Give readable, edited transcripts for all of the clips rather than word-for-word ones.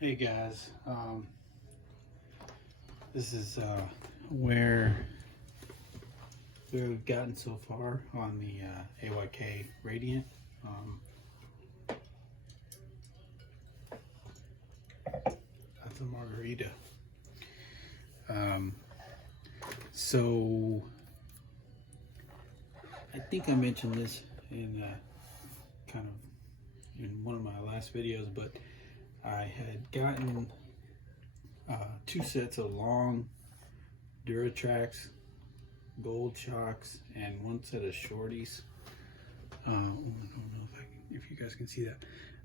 Hey guys, this is where we've gotten so far on the AYK Radiant. That's a margarita. So I think I mentioned this in kind of in one of my last videos, but I had gotten two sets of long Duratrax gold shocks and one set of shorties. I don't know if you guys can see that.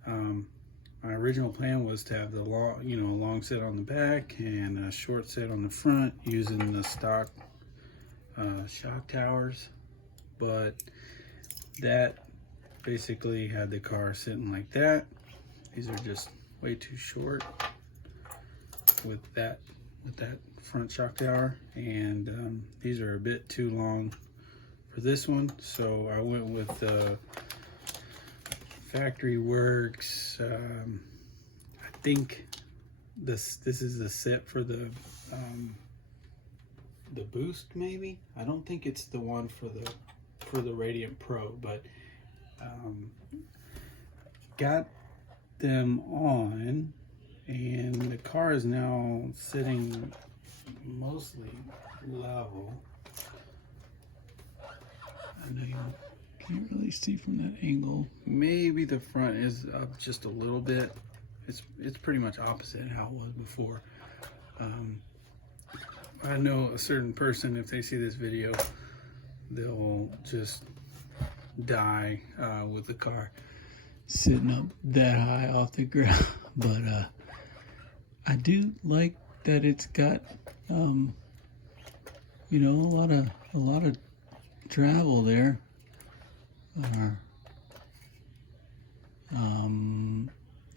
My original plan was to have the long set on the back and a short set on the front using the stock shock towers, but that basically had the car sitting like that. These are just way too short with that front shock tower, and these are a bit too long for this one, so I went with the Factory Works. I think this is the set for the Boost, maybe. I don't think it's the one for the Radiant Pro, but got them on, and the car is now sitting mostly level. I know you can't really see from that angle. Maybe the front is up just a little bit. It's pretty much opposite how it was before. I know a certain person, if they see this video, they'll just die with the car sitting up that high off the ground. But I do like that it's got you know, a lot of travel there.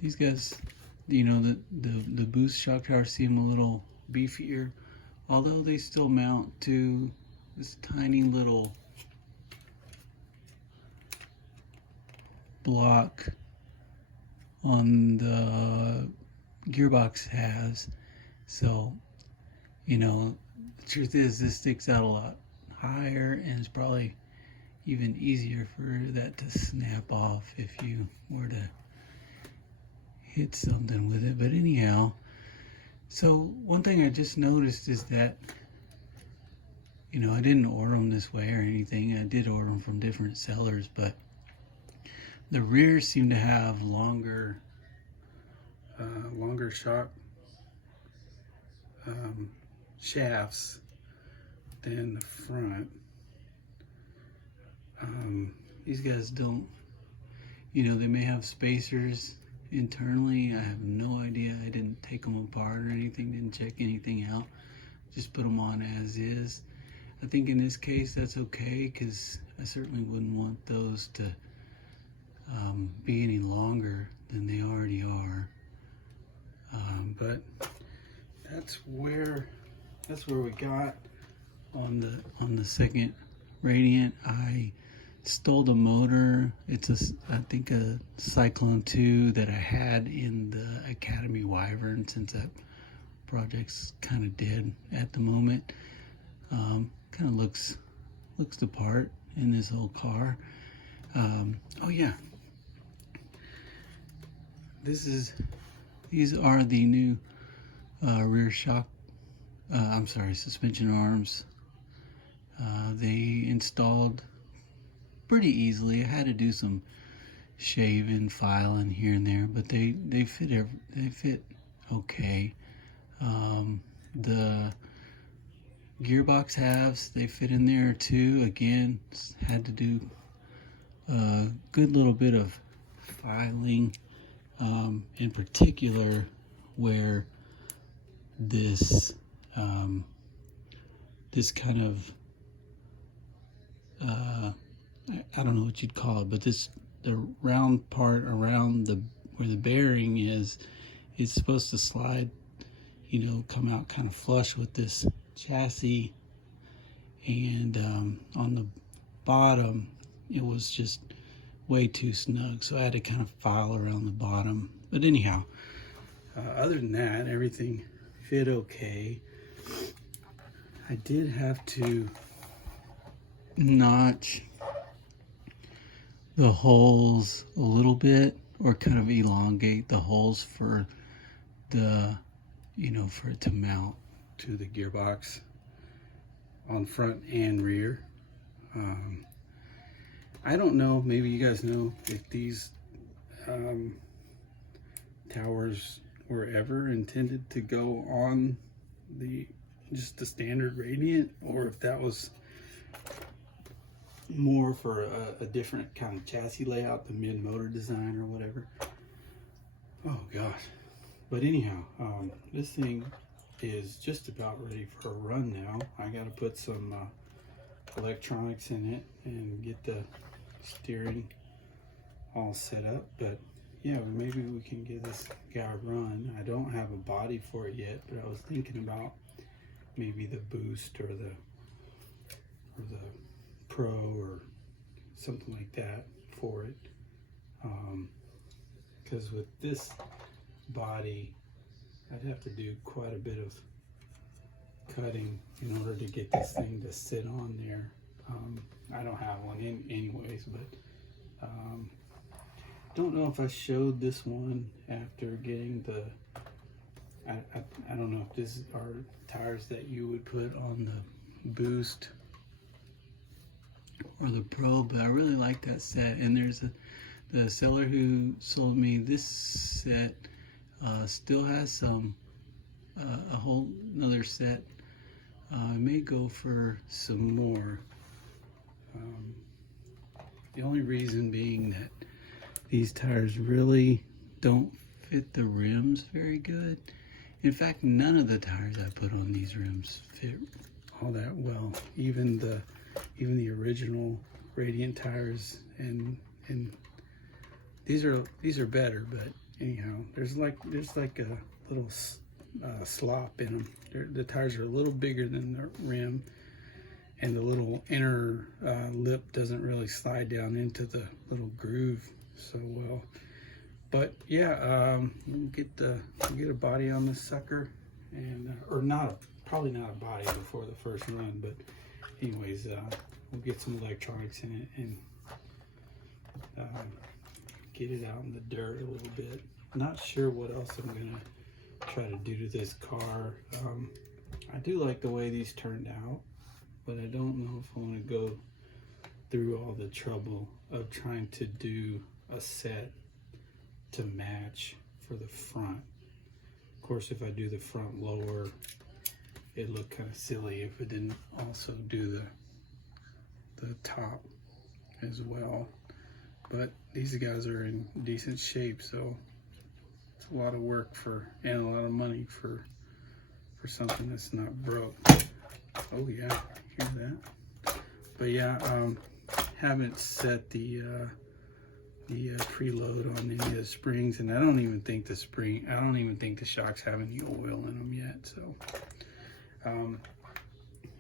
These guys, you know, the Boost shock towers seem a little beefier, although they still mount to this tiny little block on the gearbox has. So, you know, the truth is this sticks out a lot higher, and it's probably even easier for that to snap off if you were to hit something with it. But anyhow, so one thing I just noticed is that, you know, I didn't order them this way or anything. I did order them from different sellers, but the rears seem to have longer shock shafts than the front. These guys don't, you know, they may have spacers internally. I have no idea. I didn't take them apart or anything, didn't check anything out. Just put them on as is. I think in this case that's okay, because I certainly wouldn't want those to be any longer than they already are. But that's where we got on the second Radiant. I stole the motor. It's I think a Cyclone 2 that I had in the Academy Wyvern, since that project's kind of dead at the moment. Kind of looks the part in this old car. Oh yeah, these are the new rear shock, suspension arms. They installed pretty easily. I had to do some shaving, filing here and there, but they fit okay. The gearbox halves, they fit in there too. Again, had to do a good little bit of filing, in particular where this kind of I don't know what you'd call it, but the round part around where the bearing is supposed to slide, you know, come out kind of flush with this chassis, and on the bottom it was just way too snug, so I had to kind of file around the bottom. But anyhow, Other than that, everything fit okay. I did have to notch the holes a little bit, or kind of elongate the holes for the, for it to mount to the gearbox on front and rear. I don't know, maybe you guys know if these towers were ever intended to go on just the standard Radiant, or if that was more for a different kind of chassis layout, the mid-motor design or whatever. Oh gosh. But anyhow, this thing is just about ready for a run now. I got to put some electronics in it and get the steering all set up. But yeah, maybe we can give this guy a run. I don't have a body for it yet, but I was thinking about maybe the Boost or the Pro or something like that for it. Because with this body, I'd have to do quite a bit of cutting in order to get this thing to sit on there. I don't have one anyways, but don't know if I showed this one after getting the, I don't know if this are tires that you would put on the Boost or the Pro, but I really like that set. And there's the seller who sold me this set still has some a whole another set. I may go for some more. The only reason being that these tires really don't fit the rims very good. In fact, none of the tires I put on these rims fit all that well. Even the original Radiant tires, and these are better. But anyhow, there's like a little slop in them. The tires are a little bigger than the rim, and the little inner lip doesn't really slide down into the little groove so well. But yeah, we'll get a body on this sucker, and or probably not a body before the first run. But anyways, we'll get some electronics in it and get it out in the dirt a little bit. Not sure what else I'm gonna try to do to this car. I do like the way these turned out, but I don't know if I want to go through all the trouble of trying to do a set to match for the front. Of course, if I do the front lower, it'd look kind of silly if it didn't also do the top as well. But these guys are in decent shape, so it's a lot of work and a lot of money for something that's not broke. Oh yeah, hear that? But yeah, haven't set the preload on any of the springs, and I don't even think the shocks have any oil in them yet. So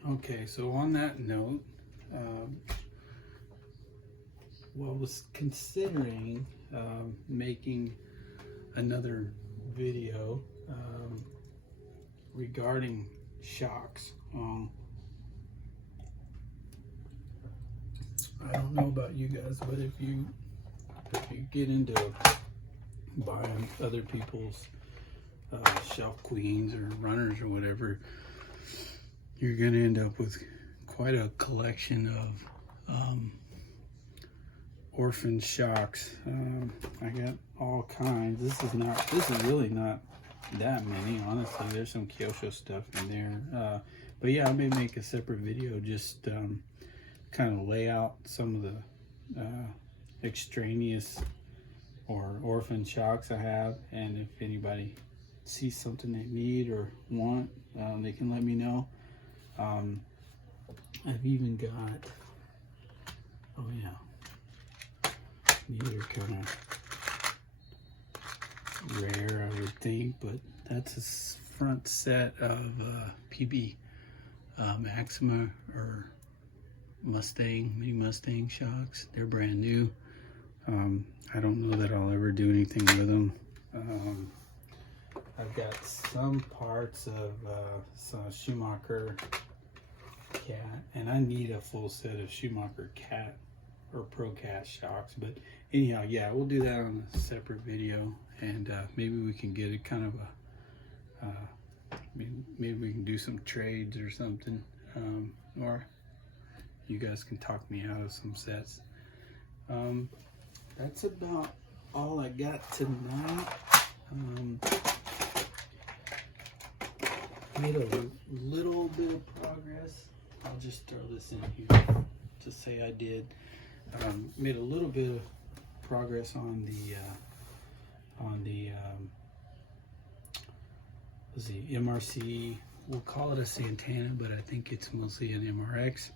okay, so on that note, well, I was considering making another video regarding shocks. I don't know about you guys, but if you get into buying other people's shelf queens or runners or whatever, you're going to end up with quite a collection of orphan shocks. I got all kinds. This is really not that many, honestly. There's some Kyosho stuff in there, but yeah, I may make a separate video just kind of lay out some of the extraneous or orphan shocks I have, and if anybody sees something they need or want, they can let me know. I've even got, oh yeah, these are kind of rare, I would think, but that's a front set of PB Maxima or Mini Mustang shocks. They're brand new. I don't know that I'll ever do anything with them. I've got some parts of some Schumacher cat, and I need a full set of Schumacher cat or Pro Cat shocks. But anyhow, yeah, we'll do that on a separate video, and maybe we can get a kind of a maybe we can do some trades or something, or you guys can talk me out of some sets. That's about all I got tonight. Made a little bit of progress. I'll just throw this in here to say I did. Made a little bit of progress on the MRC. We'll call it a Santana, but I think it's mostly an MRX.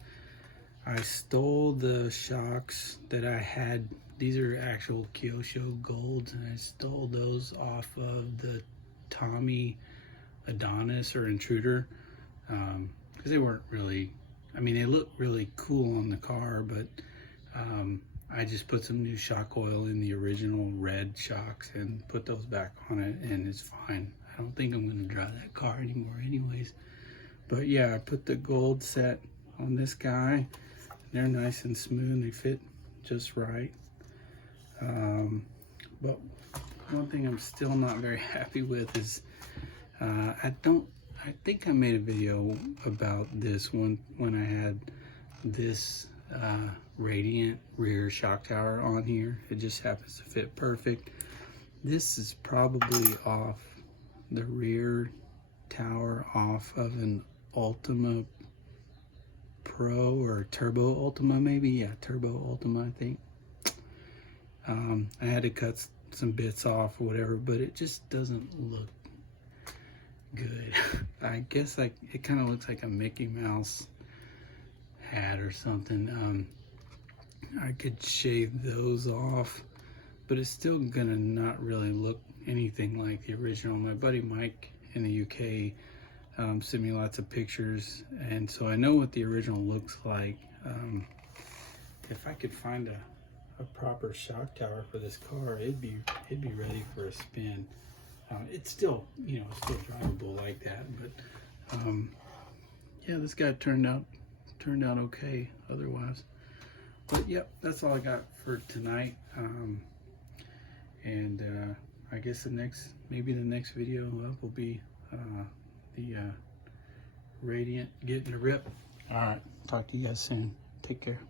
I stole the shocks that I had. These are actual Kyosho Golds, and I stole those off of the Tommy Adonis or Intruder, because they weren't really, I mean, they look really cool on the car, but I just put some new shock oil in the original red shocks and put those back on it, and it's fine. I don't think I'm going to drive that car anymore anyways. But yeah, I put the gold set on this guy. They're nice and smooth. They fit just right. But one thing I'm still not very happy with is I think I made a video about this one when I had this Radiant rear shock tower on here. It just happens to fit perfect. This is probably off the rear tower off of an Ultima Pro or Turbo Ultima, maybe. Yeah, Turbo Ultima, I think. I had to cut some bits off or whatever, but it just doesn't look good. I guess like it kind of looks like a Mickey Mouse hat or something. I could shave those off, but it's still gonna not really look anything like the original. My buddy Mike in the UK sent me lots of pictures, and so I know what the original looks like. If I could find a proper shock tower for this car, it'd be ready for a spin. It's still, you know, still drivable like that, but yeah, this guy turned out okay otherwise. But yep, that's all I got for tonight. And I guess maybe the next video up will be the Radiant getting a rip. All right, talk to you guys soon. Take care.